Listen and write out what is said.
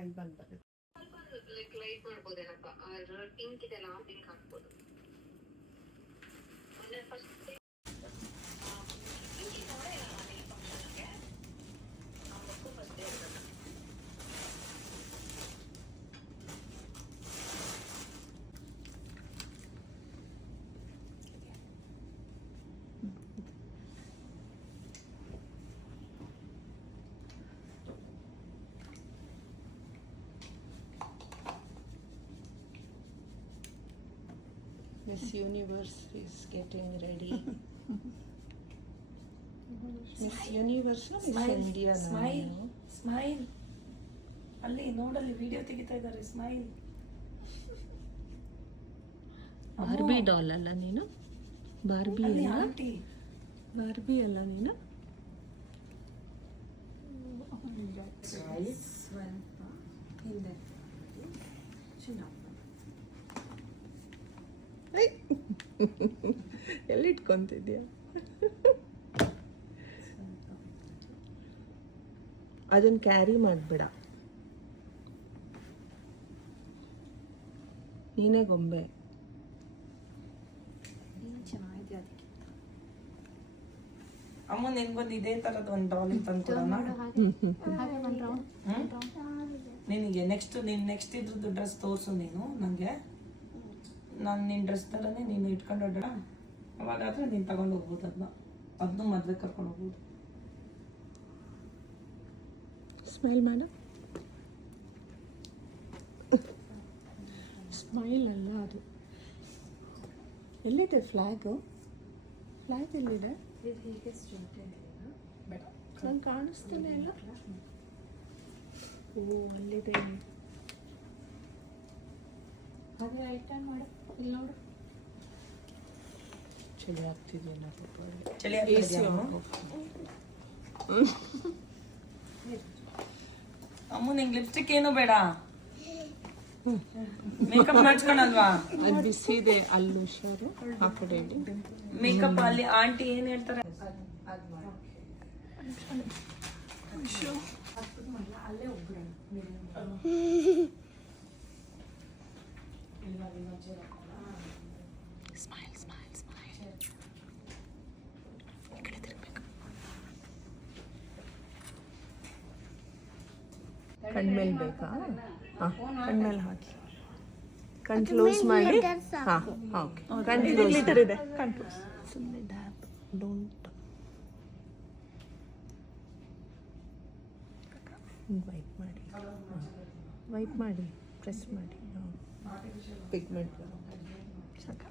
5 ಬಂದ್ಬರುತ್ತೆ. Like light ಮಾಡ್ಬೋದೇನಪ್ಪ, pink ಇದೆಲ್ಲ pink ಹಾಕ್ಬೋದು. First Miss Universe is getting ready. Miss Universe Miss India smile ಅಲ್ಲಿ ನೋಡಲ್ಲಿ video ತೆಗಿತಾ ಇದ್ದಾರೆ. ಸ್ಮೈಲ್. ಬಾರ್ಬಿ ಡಾಲ್ ಅಲ್ಲ ನೀನು? ಬಾರ್ಬಿ ಅಲ್ಲ, ಆಂಟಿ ಬಾರ್ಬಿ ಅಲ್ಲ ನೀನು? ಸ್ವಲ್ಪ ಹಿಂದೆ ಎಲ್ಲಿಟ್ಕೊಂತಿದ್ಯಾ? ಅದನ್ನ ಕ್ಯಾರಿ ಮಾಡಬೇಡ, ನೀನೇ ಗೊಂಬೆ. ಚೆನ್ನಾಗಿದೆ ಅದಕ್ಕೆ. ಅಮ್ಮ ನಿನ್ಗೊಂದು ಇದೇ ತರದ ಒಂದು ಡಾಲ್ ತಂದ್ಕೊಡೋಣ ನಿನಗೆ. ನೆಕ್ಸ್ಟ್ ಇದ್ರದ್ದು ಡ್ರೆಸ್ ತೋರಿಸು ನೀನು ನನಗೆ. ನಾನು ನಿನ್ನ ಡ್ರೆಸ್ ಥರನೇ ನೀನು ಇಟ್ಕೊಂಡು ಹೊಡ್ಡ, ಅವಾಗಾದ್ರೆ ನೀನು ತಗೊಂಡು ಹೋಗ್ಬೋದು. ಅದನ್ನು ಮದುವೆ ಕರ್ಕೊಂಡು ಹೋಗ್ಬೋದು. ಸ್ಮೈಲ್ ಮಾಡು. ಸ್ಮೈಲ್ ಅಲ್ಲ ಅದು. ಎಲ್ಲಿದೆ ಫ್ಲ್ಯಾಗು? ಫ್ಲ್ಯಾಗ್ ಎಲ್ಲಿದೆ? ಹೀಗೆ ಸ್ಟ್ರೈಟ್ ನಂಗೆ ಕಾಣಿಸ್ತಾನೆ ಇಲ್ಲ. ಓ ಅಲ್ಲಿದೆ. ಹಾಗೆ ರೈಟ್ ಹ್ಯಾಂಡ್ ಮಾಡು, ಇಲ್ಲಿ ನೋಡು. ಚಳಿ ಆಗ್ತಿದೆ. ಚಳಿ ಆಗ್ತಿದ್ಯಾ ಅಮ್ಮ? ನಿಂಗೆ ಲಿಪ್ಸ್ಟಿಕ್ ಏನು ಬೇಡ, ಮೇಕಪ್ ಮಾಡ್ಸ್ಕೊಳಲ್ವಾ? ಅದು ಬಿಸಿ ಇದೆ, ಅಲ್ಲಿ ಹುಷಾರು. ಆ ಕಡೆ ಇಡಿ. ಮೇಕಪ್ ಅಲ್ಲಿ ಆಂಟಿ ಏನ್ ಹೇಳ್ತಾರೆ? ಅಲ್ಲೇ ಒಬ್ಬರು ಸ್ಮೈಲ್ ಸ್ಮೈಲ್ ಸ್ಮೈಲ್. ಈ ಕಡೆ ತಿರ್ಬೇಕು. ಕಣ್ಮೇಲೆ ಬೇಕಾ? ಹಾಂ, ಕಣ್ಮೇಲೆ ಹಾಕಿ. ಕಣ್ ಕ್ಲೋಸ್ ಮಾಡಿ. ಹಾಂ ಓಕೆ. ಕಣ್ ಗ್ಲಿಟರ್ ಇದೆ. ಕಣ್ ಕ್ಲೋಸ್. ಸುಮ್ಮನೆ ಡ್ಯಾಬ್ ಡೋಂಟ್. ವೈಪ್ ಮಾಡಿ, ವೈಪ್ ಮಾಡಿ, ಪ್ರೆಸ್ ಮಾಡಿ. ಪಿಗ್ಮೆಂಟ್ ಸಾಕ.